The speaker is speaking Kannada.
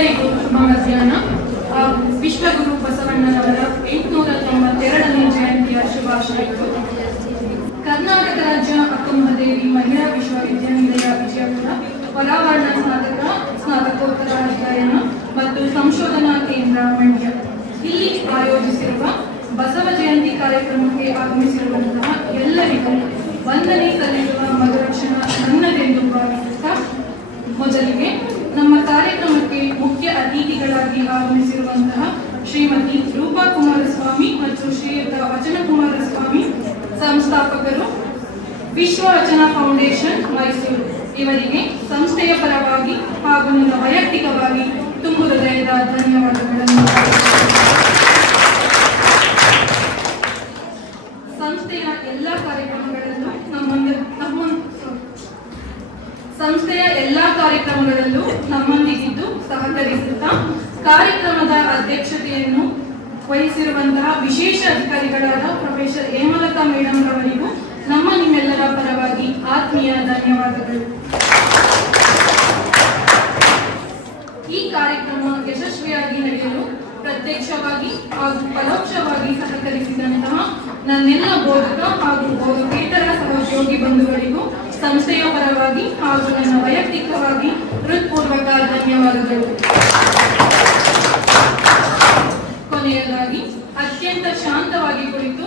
ಎಲ್ಲರಿಗೂ ಶುಭ ಮಧ್ಯಾಹ್ನ ವಿಶ್ವಗುರು ಬಸವಣ್ಣನವರ ಎಂಟುನೂರ ತೊಂಬತ್ತೆರಡನೇ ಜಯಂತಿಯ ಶುಭಾಶಯಗಳು. ಕರ್ನಾಟಕ ರಾಜ್ಯ ಅಕ್ಕಮಹಾದೇವಿ ಮಹಿಳಾ ವಿಶ್ವವಿದ್ಯಾನಿಲಯ ವಿಜಯಪುರ ಪರಾವರಣ ಸ್ನಾತಕ, ಸ್ನಾತಕೋತ್ತರ ಅಧ್ಯಯನ ಮತ್ತು ಸಂಶೋಧನಾ ಕೇಂದ್ರ ಮಂಡ್ಯ. ಇಲ್ಲಿ ಆಯೋಜಿಸಿರುವ ಬಸವ ಜಯಂತಿ ಕಾರ್ಯಕ್ರಮಕ್ಕೆ ಆಗಮಿಸಿರುವಂತಹ ಎಲ್ಲರಿಗೂ ವಂದನೆ ಸಲ್ಲಿಸುವ ಮಧುರಕ್ಷಣ ನನ್ನದೆಂದು ಭಾವಿಸುತ್ತಾ ಮೊದಲಿಗೆ ನಮ್ಮ ಕಾರ್ಯಕ್ರಮಕ್ಕೆ ಮುಖ್ಯ ಅತಿಥಿಗಳಾಗಿ ಆಗಮಿಸಿರುವಂತಹ ಶ್ರೀಮತಿ ರೂಪಾ ಕುಮಾರಸ್ವಾಮಿ ಮತ್ತು ಶ್ರೀಯುತ ವಚನ ಕುಮಾರಸ್ವಾಮಿ, ಸಂಸ್ಥಾಪಕರು ವಿಶ್ವ ವಚನ ಫೌಂಡೇಶನ್, ಮೈಸೂರು. ಇವರಿಗೆ ಸಂಸ್ಥೆಯ ಪರವಾಗಿ ಹಾಗೂ ನನ್ನ ವೈಯಕ್ತಿಕವಾಗಿ ತುಂಬು ಹೃದಯದ ಧನ್ಯವಾದಗಳನ್ನು. ಸಂಸ್ಥೆಯ ಎಲ್ಲ ಕಾರ್ಯಕ್ರಮಗಳಲ್ಲೂ ನಮ್ಮ ಸಂಸ್ಥೆಯ ಎಲ್ಲಾ ಕಾರ್ಯಕ್ರಮಗಳಲ್ಲೂ ಕಾರ್ಯಕ್ರಮದ ಅಧ್ಯಕ್ಷತೆಯನ್ನು ವಹಿಸಿರುವಂತಹ ವಿಶೇಷ ಅಧಿಕಾರಿಗಳಾದ ಪ್ರೊಫೆಸರ್ ಹೇಮಲತಾ ಮೇಡಮ್ ರವರಿಗೂ ನಮ್ಮ ನಿಮ್ಮೆಲ್ಲರ ಪರವಾಗಿ ಆತ್ಮೀಯ ಧನ್ಯವಾದಗಳು. ಈ ಕಾರ್ಯಕ್ರಮ ಯಶಸ್ವಿಯಾಗಿ ನಡೆಯಲು ಪ್ರತ್ಯಕ್ಷವಾಗಿ ಹಾಗೂ ಪರೋಕ್ಷವಾಗಿ ಸಹಕರಿಸಿದಂತಹ ನನ್ನೆಲ್ಲ ಬೋಧಕ ಹಾಗೂ ಬೋಧಕೇತರ ಸಹೋದ್ಯೋಗಿ ಬಂಧುಗಳಿಗೂ ಸಂಸ್ಥೆಯ ಪರವಾಗಿ ಹಾಗೂ ನನ್ನ ವೈಯಕ್ತಿಕವಾಗಿ ಹೃತ್ಪೂರ್ವಕ ಧನ್ಯವಾದಗಳು. ಕೊನೆಯದಾಗಿ ಅತ್ಯಂತ ಶಾಂತವಾಗಿ ಕುಳಿತು